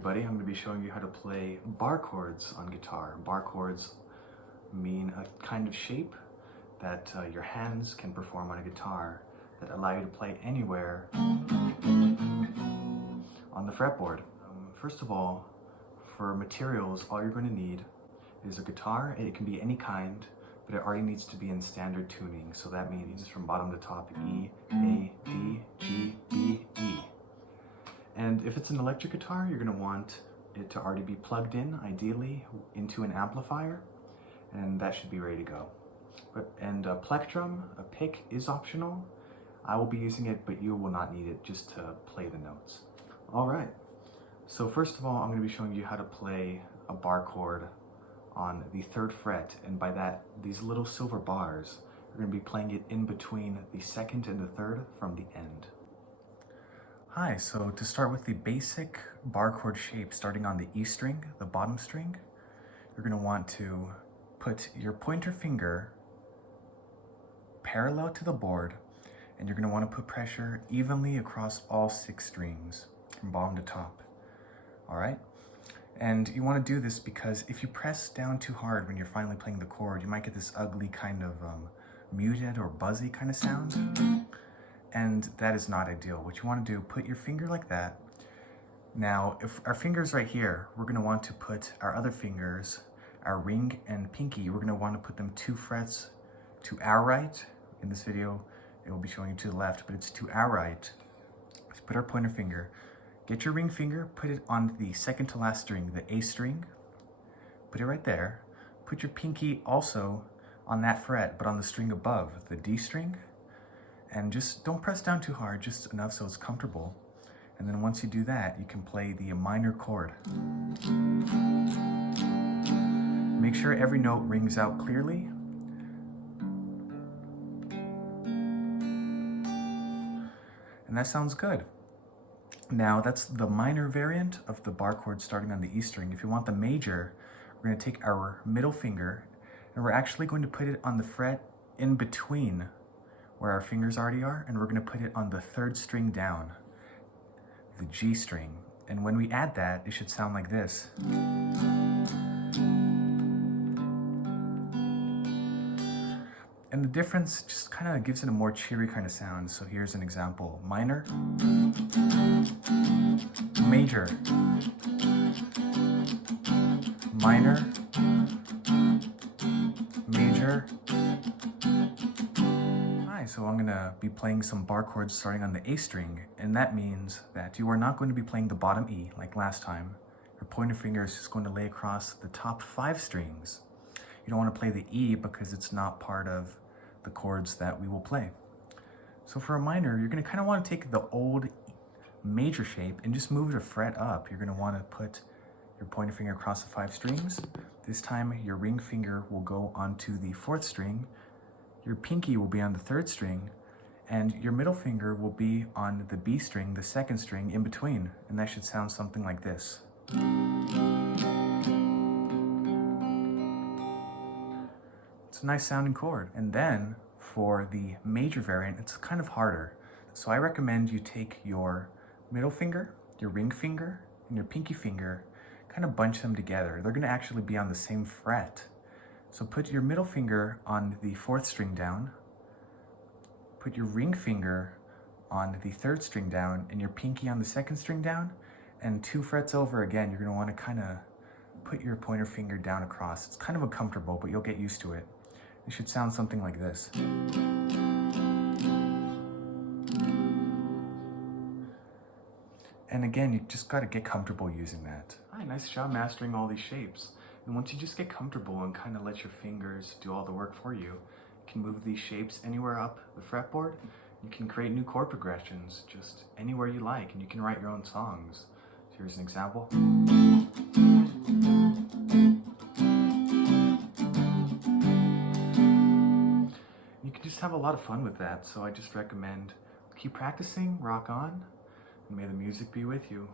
everybody, I'm going to be showing you how to play bar chords on guitar. Bar chords mean a kind of shape that your hands can perform on a guitar that allow you to play anywhere on the fretboard. First of all, for materials, all you're going to need is a guitar. It can be any kind, but it already needs to be in standard tuning. So that means from bottom to top, E, A, D, G, B, E. And if it's an electric guitar, you're going to want it to already be plugged in, ideally, into an amplifier, and that should be ready to go. A plectrum, a pick, is optional. I will be using it, but you will not need it just to play the notes. All right, so first of all, I'm going to be showing you how to play a bar chord on the 3rd fret, and by that, these little silver bars, you're going to be playing it in between the 2nd and the 3rd from the end. Hi, so to start with the basic bar chord shape, starting on the E string, the bottom string, you're going to want to put your pointer finger parallel to the board, and you're going to want to put pressure evenly across all 6 strings from bottom to top. All right? And you want to do this because if you press down too hard when you're finally playing the chord, you might get this ugly kind of muted or buzzy kind of sound. And that is not ideal. What you want to do, put your finger like that. Now, if our finger's right here, we're going to want to put our other fingers, our ring and pinky, we're going to want to put them 2 frets to our right. In this video, it will be showing you to the left, but it's to our right. Let's put our pointer finger. Get your ring finger, put it on the 2nd to last string, the A string. Put it right there. Put your pinky also on that fret, but on the string above, the D string. And just don't press down too hard, just enough so it's comfortable. And then once you do that, you can play the minor chord. Make sure every note rings out clearly. And that sounds good. Now that's the minor variant of the bar chord starting on the E string. If you want the major, we're going to take our middle finger and we're actually going to put it on the fret in between where our fingers already are, and we're going to put it on the 3rd string down, the G string. And when we add that, it should sound like this. And the difference just kind of gives it a more cheery kind of sound. So here's an example. Minor, major, minor, major. So I'm going to be playing some bar chords starting on the A string, and that means that you are not going to be playing the bottom E like last time. Your pointer finger is just going to lay across the top 5 strings. You don't want to play the E because it's not part of the chords that we will play. So for a minor, you're going to kind of want to take the old major shape and just move it a fret up. You're going to want to put your pointer finger across the 5 strings. This time your ring finger will go onto the 4th string. Your pinky will be on the 3rd string, and your middle finger will be on the B string, the 2nd string in between, and that should sound something like this. It's a nice sounding chord. And then for the major variant, it's kind of harder. So I recommend you take your middle finger, your ring finger, and your pinky finger, kind of bunch them together. They're going to actually be on the same fret. So put your middle finger on the 4th string down, put your ring finger on the 3rd string down, and your pinky on the 2nd string down, and 2 frets over again, you're going to want to kind of put your pointer finger down across. It's kind of uncomfortable, but you'll get used to it. It should sound something like this. And again, you just got to get comfortable using that. Hi, nice job mastering all these shapes. And once you just get comfortable and kind of let your fingers do all the work for you, you can move these shapes anywhere up the fretboard. You can create new chord progressions just anywhere you like, and you can write your own songs. So here's an example. You can just have a lot of fun with that, so I just recommend keep practicing, rock on, and may the music be with you.